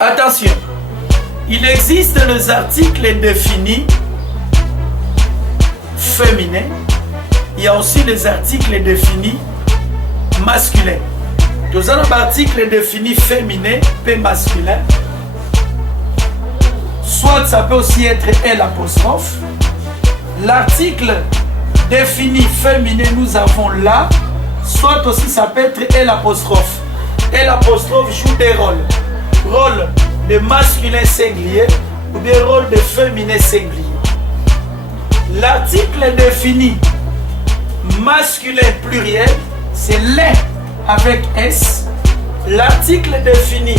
Attention, il existe les articles définis féminins, il y a aussi les articles définis masculins. Nous avons un article défini féminin et masculin. Soit ça peut aussi être L'. L'article défini féminin, nous avons là. Soit aussi ça peut être L'. L' joue des rôles. Rôle de masculin singulier ou des rôles de féminin singulier. L'article défini masculin pluriel, c'est les avec S. L'article défini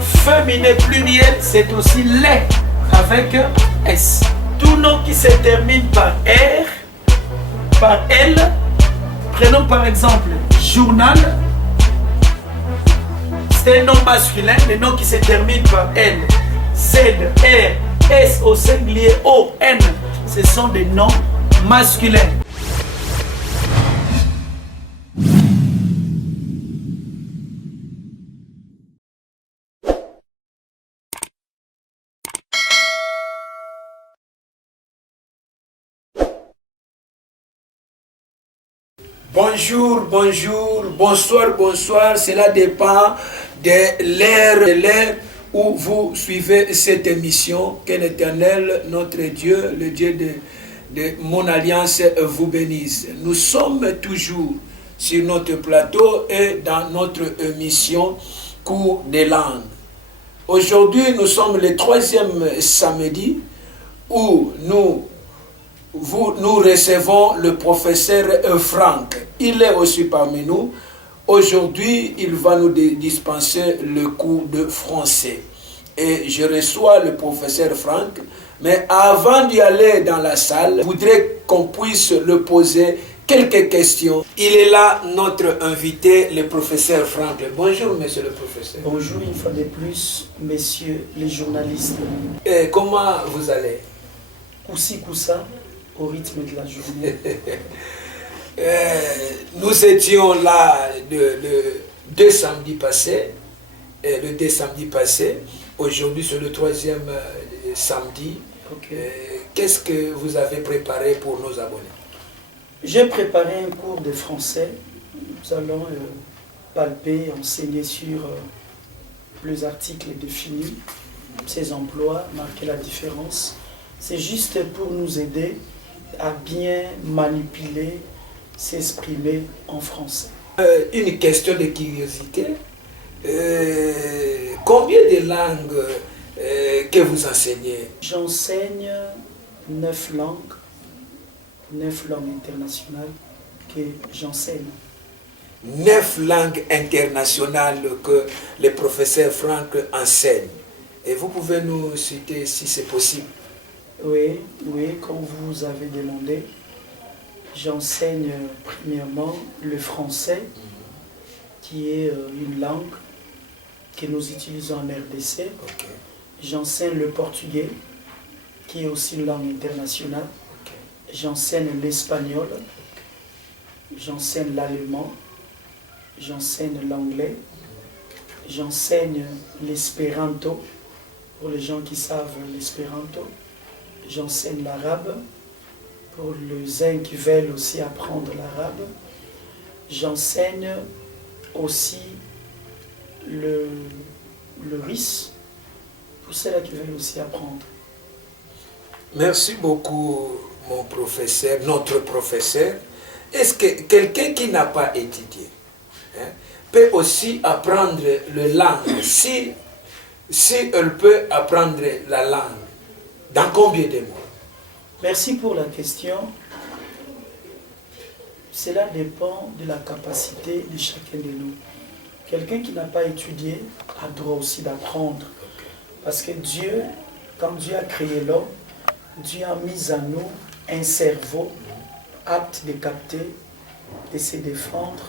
féminin pluriel, c'est aussi les avec S. Tout nom qui se termine par R, par L, prenons par exemple journal, c'est un nom masculin, les noms qui se terminent par L, Z, R, S au singulier, O, N, ce sont des noms masculins. Bonjour, bonjour, bonsoir, bonsoir, cela dépend de l'heure où vous suivez cette émission. Que l'Éternel, notre Dieu, le Dieu de mon alliance, vous bénisse. Nous sommes toujours sur notre plateau et dans notre émission Cours des langues. Aujourd'hui, nous sommes le 3e samedi où nous recevons le professeur Franck. Il est aussi parmi nous. Aujourd'hui, il va nous dispenser le cours de français. Et je reçois le professeur Franck. Mais avant d'y aller dans la salle, je voudrais qu'on puisse lui poser quelques questions. Il est là, notre invité, le professeur Franck. Bonjour, monsieur le professeur. Bonjour une fois de plus, messieurs les journalistes. Et comment vous allez? Koussi Koussa, au rythme de la journée. Nous étions là le 2 samedis passés. Le 2 samedis passés. Aujourd'hui, c'est le 3e samedi. Okay. Qu'est-ce que vous avez préparé pour nos abonnés? J'ai préparé un cours de français. Nous allons palper, enseigner sur les articles définis, ces emplois, marquer la différence. C'est juste pour nous aider à bien manipuler, s'exprimer en français. Une question de curiosité. Combien de langues que vous enseignez? J'enseigne 9 langues internationales que j'enseigne. 9 langues internationales que le professeur Franck enseigne. Et vous pouvez nous citer si c'est possible? Oui, comme vous avez demandé, j'enseigne premièrement le français, qui est une langue que nous utilisons en RDC. Okay. J'enseigne le portugais, qui est aussi une langue internationale. Okay. J'enseigne l'espagnol, j'enseigne l'allemand, j'enseigne l'anglais, j'enseigne l'espéranto, pour les gens qui savent l'espéranto. J'enseigne l'arabe, pour les uns qui veulent aussi apprendre l'arabe. J'enseigne aussi le russe, pour ceux-là qui veulent aussi apprendre. Merci beaucoup, mon professeur, notre professeur. Est-ce que quelqu'un qui n'a pas étudié peut aussi apprendre la langue, si elle peut apprendre la langue? Dans combien de mois? Merci pour la question. Cela dépend de la capacité de chacun de nous. Quelqu'un qui n'a pas étudié a droit aussi d'apprendre. Parce que Dieu, quand Dieu a créé l'homme, Dieu a mis à nous un cerveau apte de capter, de se défendre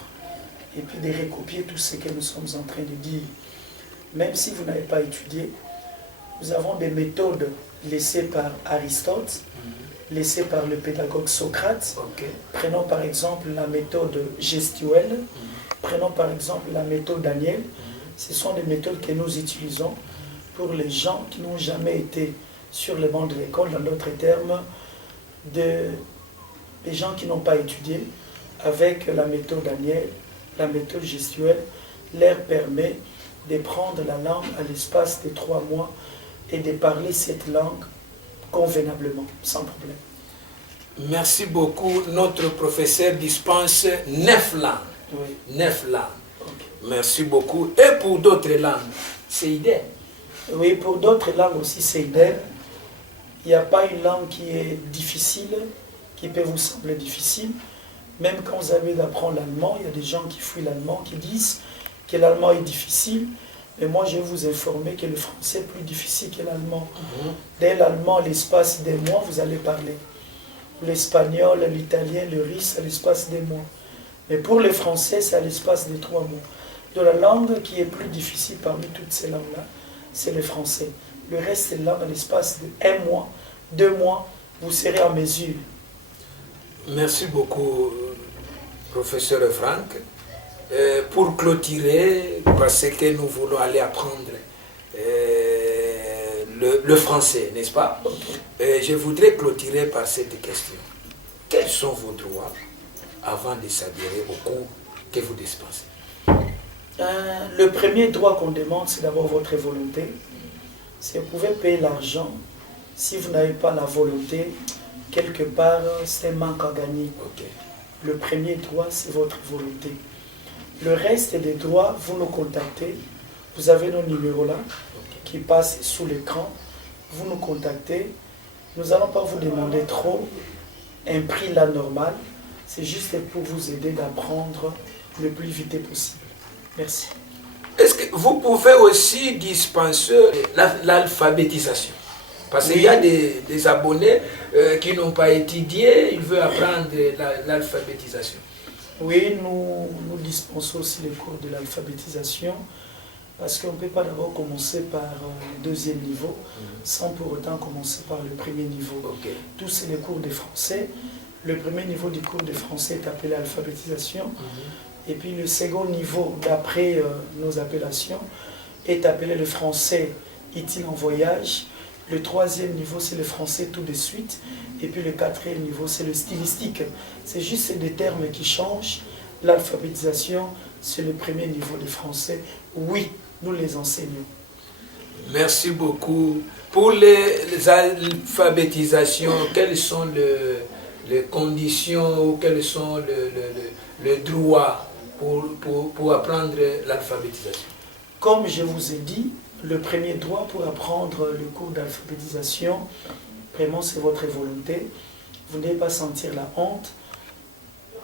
et puis de recopier tout ce que nous sommes en train de dire. Même si vous n'avez pas étudié, nous avons des méthodes laissées par Aristote, laissées par le pédagogue Socrate. Okay. Prenons par exemple la méthode gestuelle, prenons par exemple la méthode Daniel. Ce sont des méthodes que nous utilisons pour les gens qui n'ont jamais été sur les bancs de l'école, dans d'autres termes, des gens qui n'ont pas étudié, avec la méthode Daniel, la méthode gestuelle, leur permet de prendre la langue à l'espace de 3 mois et de parler cette langue convenablement, sans problème. Merci beaucoup. Notre professeur dispense 9 langues. Oui. 9 langues. Okay. Merci beaucoup. Et pour d'autres langues, c'est idem. Oui, pour d'autres langues aussi, c'est idem. Il n'y a pas une langue qui est difficile, qui peut vous sembler difficile. Même quand vous avez d'apprendre l'allemand, il y a des gens qui fuient l'allemand, qui disent que l'allemand est difficile. Mais moi, je vais vous informer que le français est plus difficile que l'allemand. Dès l'allemand, l'espace des mois, vous allez parler. L'espagnol, l'italien, le russe, à l'espace des mois. Mais pour le français, c'est à l'espace des 3 mois. De la langue qui est plus difficile parmi toutes ces langues-là, c'est le français. Le reste, c'est la langue à l'espace de 1 mois, 2 mois, vous serez en mesure. Merci beaucoup, professeur Franck. Pour clôturer, parce que nous voulons aller apprendre le français, n'est-ce pas? Je voudrais clôturer par cette question. Quels sont vos droits avant de s'adhérer au cours que vous dispensez? Le premier droit qu'on demande, c'est d'abord votre volonté. Si vous pouvez payer l'argent, si vous n'avez pas la volonté, quelque part, c'est un manque à gagner. Okay. Le premier droit, c'est votre volonté. Le reste des droits, vous nous contactez. Vous avez nos numéros là, qui passent sous l'écran. Vous nous contactez. Nous n'allons pas vous demander trop un prix là normal. C'est juste pour vous aider d'apprendre le plus vite possible. Merci. Est-ce que vous pouvez aussi dispenser l'alphabétisation? Parce qu'il y a des abonnés qui n'ont pas étudié, ils veulent apprendre l'alphabétisation. Oui, nous dispensons aussi les cours de l'alphabétisation parce qu'on ne peut pas d'abord commencer par le deuxième niveau sans pour autant commencer par le premier niveau. Okay. Tous c'est les cours de français. Le premier niveau du cours de français est appelé alphabétisation. Et puis le second niveau, d'après nos appellations, est appelé le français utile en voyage. Le troisième niveau, c'est le français tout de suite. Et puis le quatrième niveau, c'est le stylistique. C'est juste des termes qui changent. L'alphabétisation, c'est le premier niveau de français. Oui, nous les enseignons. Merci beaucoup. Pour les alphabétisations, quelles sont les conditions ou quels sont les droits pour apprendre l'alphabétisation? Comme je vous ai dit, le premier droit pour apprendre le cours d'alphabétisation, vraiment c'est votre volonté. Vous n'allez pas sentir la honte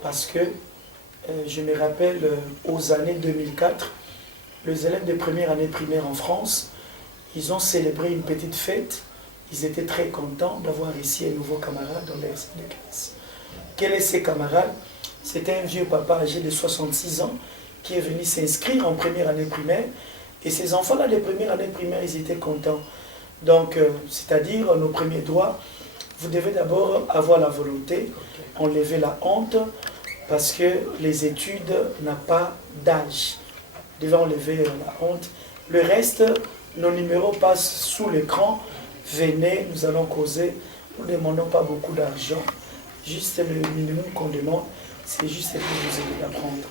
parce que je me rappelle aux années 2004, les élèves de première année primaire en France, ils ont célébré une petite fête. Ils étaient très contents d'avoir ici un nouveau camarade dans leur salle de classe. Quel est ce camarade? C'était un vieux papa âgé de 66 ans qui est venu s'inscrire en première année primaire. Et ces enfants-là de première année primaire, ils étaient contents. Donc, c'est-à-dire, nos premiers droits, vous devez d'abord avoir la volonté, enlever la honte, parce que les études n'ont pas d'âge. Vous devez enlever la honte. Le reste, nos numéros passent sous l'écran. Venez, nous allons causer. Nous ne demandons pas beaucoup d'argent. Juste le minimum qu'on demande, c'est juste pour vous aider à apprendre.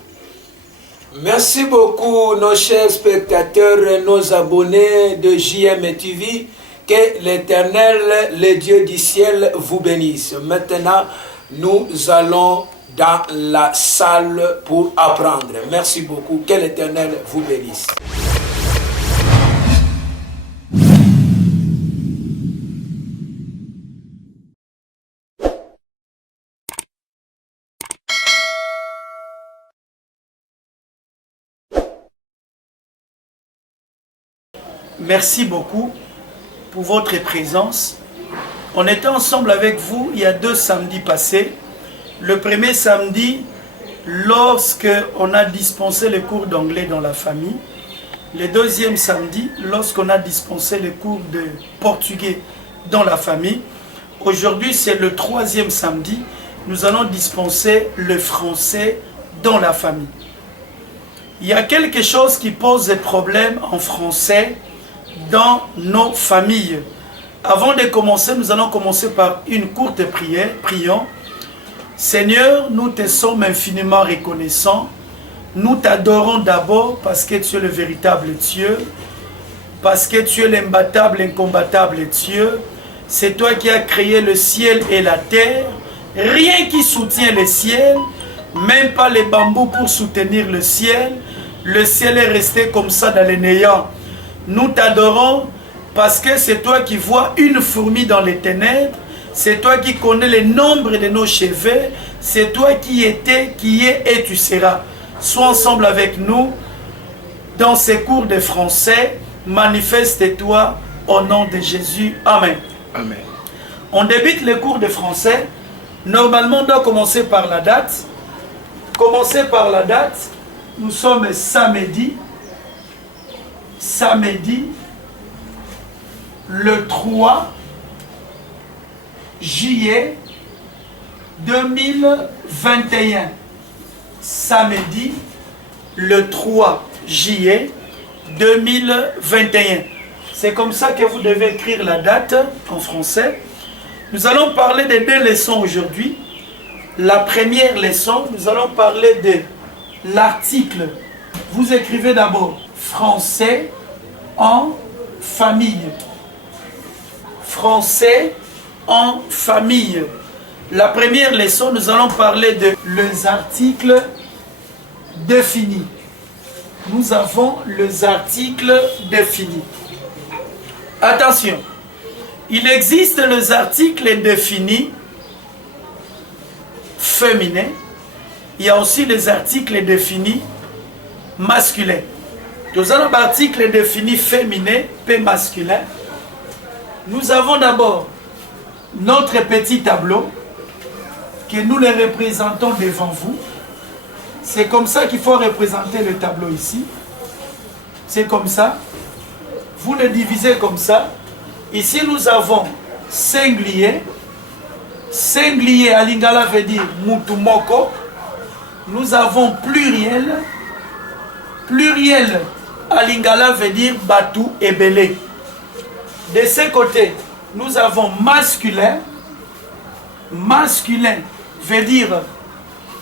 Merci beaucoup nos chers spectateurs, nos abonnés de JM TV. Que l'Éternel, le Dieu du ciel, vous bénisse. Maintenant, nous allons dans la salle pour apprendre. Merci beaucoup. Que l'Éternel vous bénisse. Merci beaucoup pour votre présence. On était ensemble avec vous il y a 2 samedis passés. Le premier samedi, lorsque on a dispensé les cours d'anglais dans la famille. Le deuxième samedi, lorsqu'on a dispensé les cours de portugais dans la famille. Aujourd'hui, c'est le 3e samedi. Nous allons dispenser le français dans la famille. Il y a quelque chose qui pose des problèmes en français dans nos familles. Avant de commencer, nous allons commencer par une courte prière. Prions. Seigneur, nous te sommes infiniment reconnaissants. Nous t'adorons d'abord parce que tu es le véritable Dieu, parce que tu es l'imbattable, incombattable Dieu. C'est toi qui as créé le ciel et la terre. Rien qui soutient le ciel, même pas les bambous pour soutenir le ciel. Le ciel est resté comme ça dans les néants. Nous t'adorons parce que c'est toi qui vois une fourmi dans les ténèbres. C'est toi qui connais le nombre de nos cheveux. C'est toi qui étais, qui est et tu seras. Sois ensemble avec nous dans ces cours de français. Manifeste-toi au nom de Jésus. Amen. Amen. On débute les cours de français. Normalement, on doit commencer par la date. Commencer par la date. Nous sommes samedi. Samedi. Le 3 juillet 2021. Samedi, le 3 juillet 2021. C'est comme ça que vous devez écrire la date en français. Nous allons parler de 2 leçons aujourd'hui. La première leçon, nous allons parler de l'article. Vous écrivez d'abord français en famille. Français en famille. La première leçon, nous allons parler de les articles définis. Nous avons les articles définis. Attention, il existe les articles définis féminins. Il y a aussi les articles définis masculins. Nous avons l'article défini féminin et masculin. Nous avons d'abord notre petit tableau que nous les représentons devant vous. C'est comme ça qu'il faut représenter le tableau ici. C'est comme ça. Vous le divisez comme ça. Ici, nous avons singulier. Singulier à lingala veut dire mutumoko. Nous avons pluriel. Pluriel à lingala veut dire batu et belé. De ce côté, nous avons masculin. Masculin veut dire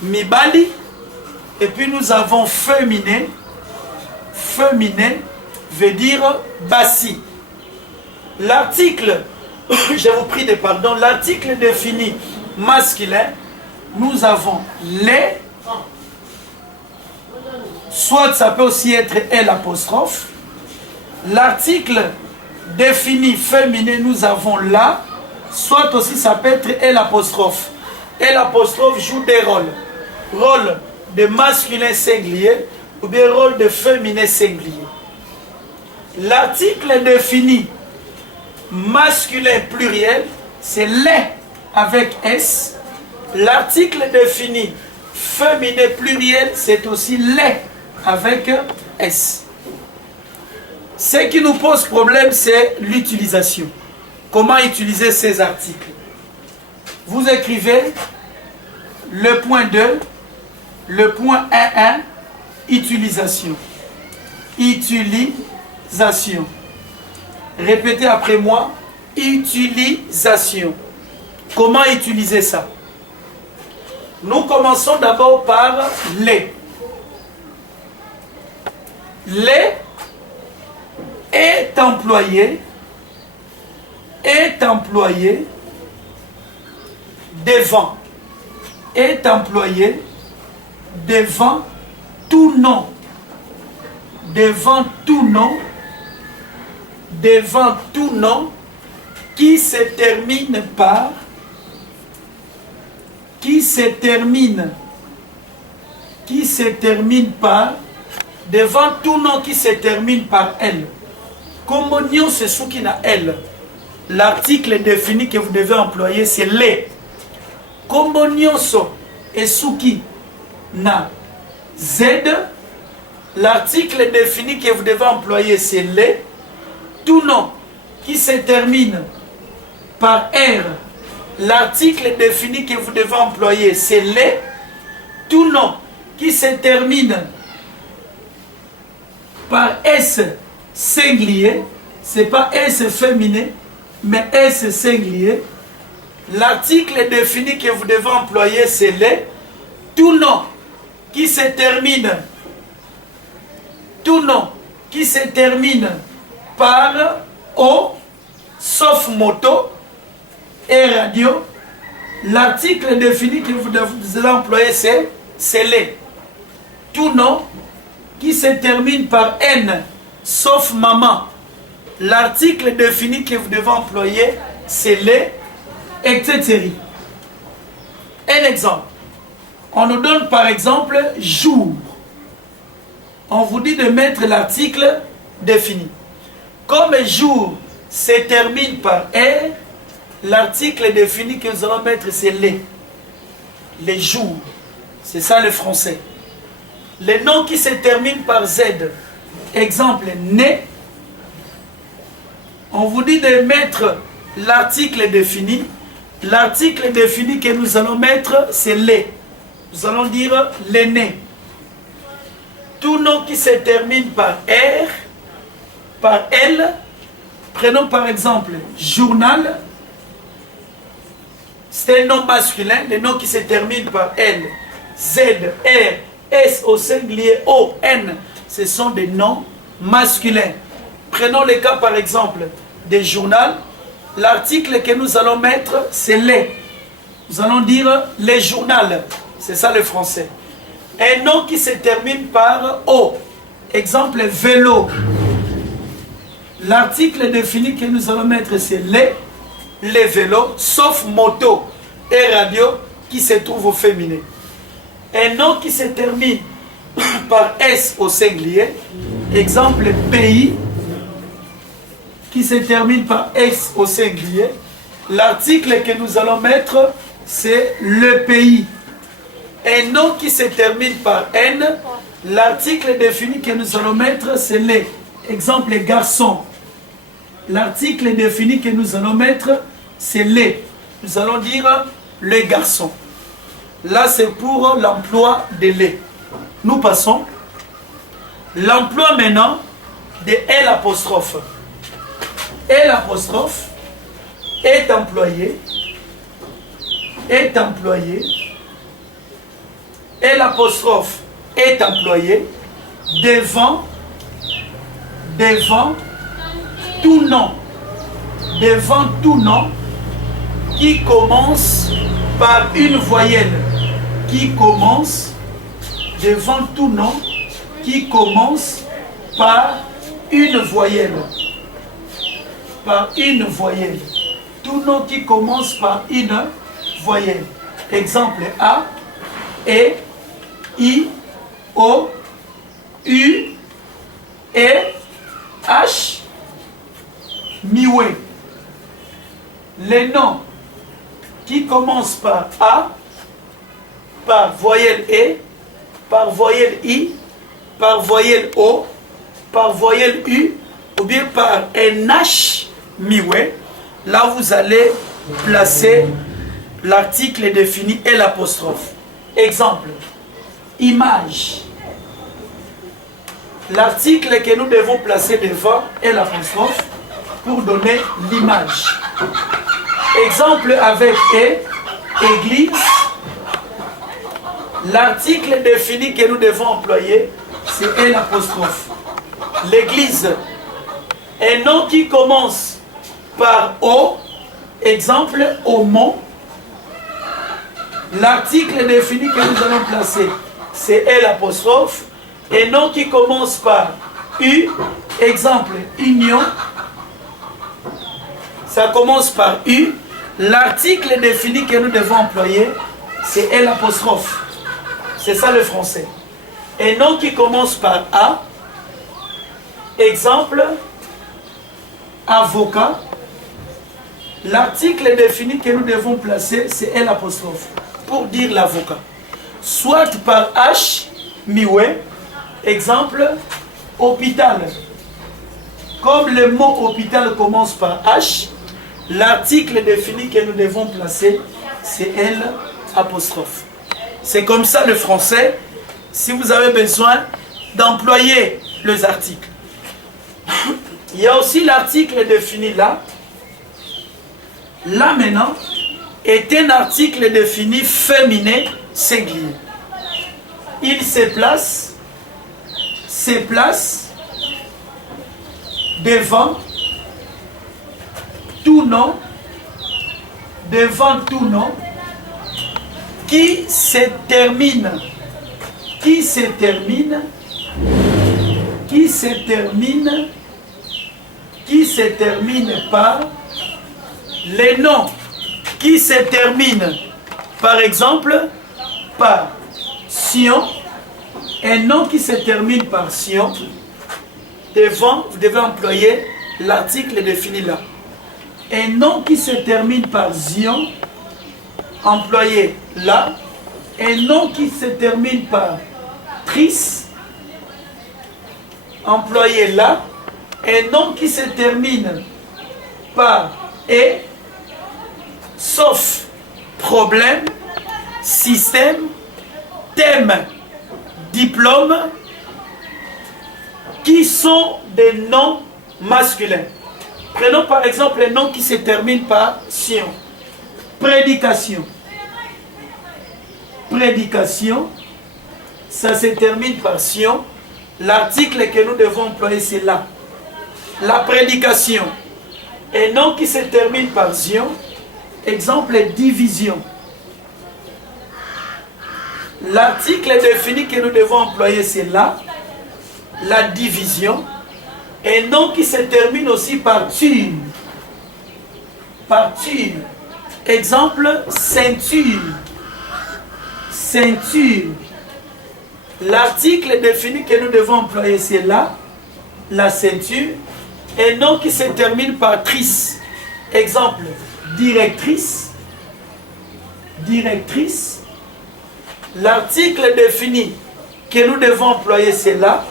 mibali. Et puis nous avons féminin. Féminin veut dire bassi. L'article, je vous prie de pardon, l'article défini masculin, nous avons les, soit ça peut aussi être L apostrophe. L'article défini féminin, nous avons la, soit aussi ça peut être L apostrophe. L apostrophe joue des rôles. Rôle de masculin singulier ou bien rôle de féminin singulier. L'article défini masculin pluriel, c'est les avec S. L'article défini féminin pluriel, c'est aussi les avec S. Ce qui nous pose problème, c'est l'utilisation. Comment utiliser ces articles? Vous écrivez le point 2, le point 1.1, utilisation. Utilisation. Répétez après moi, utilisation. Comment utiliser ça? Nous commençons d'abord par les. Les est employé devant, est employé devant tout nom, devant tout nom, devant tout nom qui se termine par, devant tout nom qui se termine par elle. Comme on c'est ce qui n'a elle. L'article défini que vous devez employer, c'est les. Comme on est ce qui n'a Z. L'article défini que vous devez employer, c'est les. Tout nom qui se termine par R. L'article défini que vous devez employer, c'est les. Tout nom qui se termine par S singulier, c'est pas S féminin, mais S singulier. L'article défini que vous devez employer, c'est les. Tout nom qui se termine, par O, sauf moto et radio. L'article défini que vous devez employer, c'est les. Tout nom qui se termine par N, sauf maman. L'article défini que vous devez employer, c'est les, etc. Un exemple. On nous donne par exemple jour. On vous dit de mettre l'article défini. Comme jour se termine par R, l'article défini que nous allons mettre, c'est les. Les jours. C'est ça le français. Les noms qui se terminent par Z. Exemple, né. On vous dit de mettre l'article défini. L'article défini que nous allons mettre, c'est les. Nous allons dire l'aîné. Tout nom qui se termine par R, par L, prenons par exemple journal, c'est un nom masculin, les noms qui se terminent par L, Z, R, S au singulier, O, N, ce sont des noms masculins. Prenons le cas par exemple des journaux, l'article que nous allons mettre, c'est les. Nous allons dire les journaux. C'est ça le français. Un nom qui se termine par O. Exemple, vélo. L'article défini que nous allons mettre, c'est les vélos, sauf moto et radio qui se trouve au féminin. Un nom qui se termine par S au singulier. Exemple, pays, qui se termine par S au singulier. L'article que nous allons mettre, c'est le pays. Un nom qui se termine par N, l'article défini que nous allons mettre, c'est les. Exemple, les garçons. L'article défini que nous allons mettre, c'est les. Nous allons dire les garçons. Là, c'est pour l'emploi de les. Nous passons. L'emploi maintenant de L apostrophe. L apostrophe est employé. Et l'apostrophe est employé devant tout nom qui commence par une voyelle, devant tout nom qui commence par une voyelle, tout nom qui commence par une voyelle. Exemple A, E, I, O, U, E, H, Miwe. Les noms qui commencent par A, par voyelle E, par voyelle I, par voyelle O, par voyelle U, ou bien par un H, Miwe. Là, vous allez placer l'article défini et l'apostrophe. Exemple, image. L'article que nous devons placer devant est l'apostrophe pour donner l'image. Exemple avec église. L'article défini que nous devons employer, c'est l'apostrophe. L'église. Un nom qui commence par O. Exemple, homo. L'article défini que nous allons placer, c'est l'apostrophe. Et nom qui commence par U, exemple, union. Ça commence par U. L'article défini que nous devons employer, c'est l'apostrophe. C'est ça le français. Et nom qui commence par A, exemple, avocat. L'article défini que nous devons placer, c'est l'apostrophe pour dire l'avocat. Soit par H, miwe. Exemple, hôpital. Comme le mot hôpital commence par H, l'article défini que nous devons placer, c'est L apostrophe. C'est comme ça le français, si vous avez besoin d'employer les articles. Il y a aussi l'article défini là. Là maintenant est un article défini féminin singulier. Il se place devant tout nom qui se termine par les noms qui se terminent par exemple par Sion, un nom qui se termine par Sion, vous devez employer l'article défini là. Un nom qui se termine par Zion, employé là. Un nom qui se termine par Tris, employé là. Un nom qui se termine par E, sauf problème, système, thème, diplôme, qui sont des noms masculins. Prenons par exemple les noms qui se terminent par Sion. Prédication. Prédication, ça se termine par Sion. L'article que nous devons employer, c'est là. La prédication. Un nom qui se termine par Sion. Exemple, division. L'article défini que nous devons employer, c'est là. La division. Un nom qui se termine aussi par ture. Par ture. Exemple, ceinture. Ceinture. L'article défini que nous devons employer, c'est là. La ceinture. Un nom qui se termine par tris. Exemple, directrice. Directrice. L'article défini que nous devons employer, c'est là.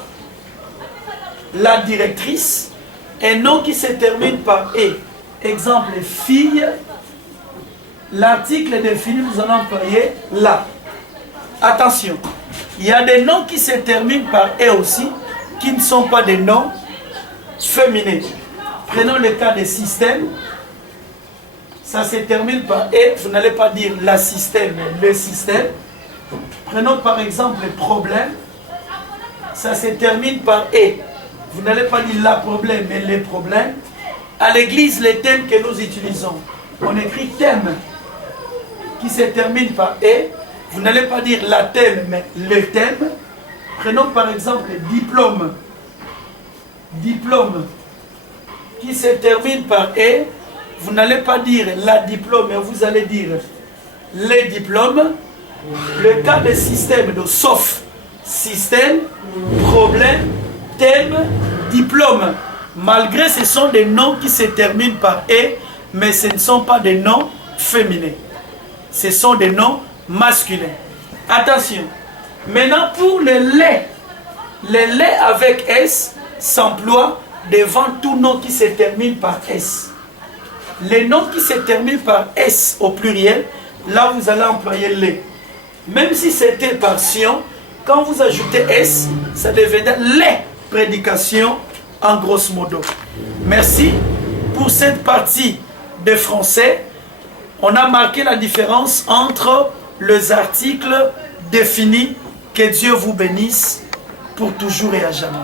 La directrice. Un nom qui se termine par E. Exemple, fille. L'article défini, nous allons employer là. Attention, il y a des noms qui se terminent par E aussi, qui ne sont pas des noms féminins. Prenons le cas des systèmes. Ça se termine par E, vous n'allez pas dire la système, mais le système. Prenons par exemple le problème. Ça se termine par E. Vous n'allez pas dire la problème, mais les problèmes. À l'église, les thèmes que nous utilisons, on écrit thème qui se termine par E. Vous n'allez pas dire la thème, mais le thème. Prenons par exemple diplôme. Diplôme qui se termine par E. Vous n'allez pas dire la diplôme, mais vous allez dire les diplômes. Le cas des systèmes, de sauf système, problème, thème, diplôme. Malgré ce sont des noms qui se terminent par E, mais ce ne sont pas des noms féminins. Ce sont des noms masculins. Attention. Maintenant pour le lait avec S s'emploie devant tout nom qui se termine par S. Les noms qui se terminent par S au pluriel, là vous allez employer les. Même si c'était par Sion, quand vous ajoutez S, ça devenait les prédications en grosso modo. Merci pour cette partie de français. On a marqué la différence entre les articles définis. Que Dieu vous bénisse pour toujours et à jamais.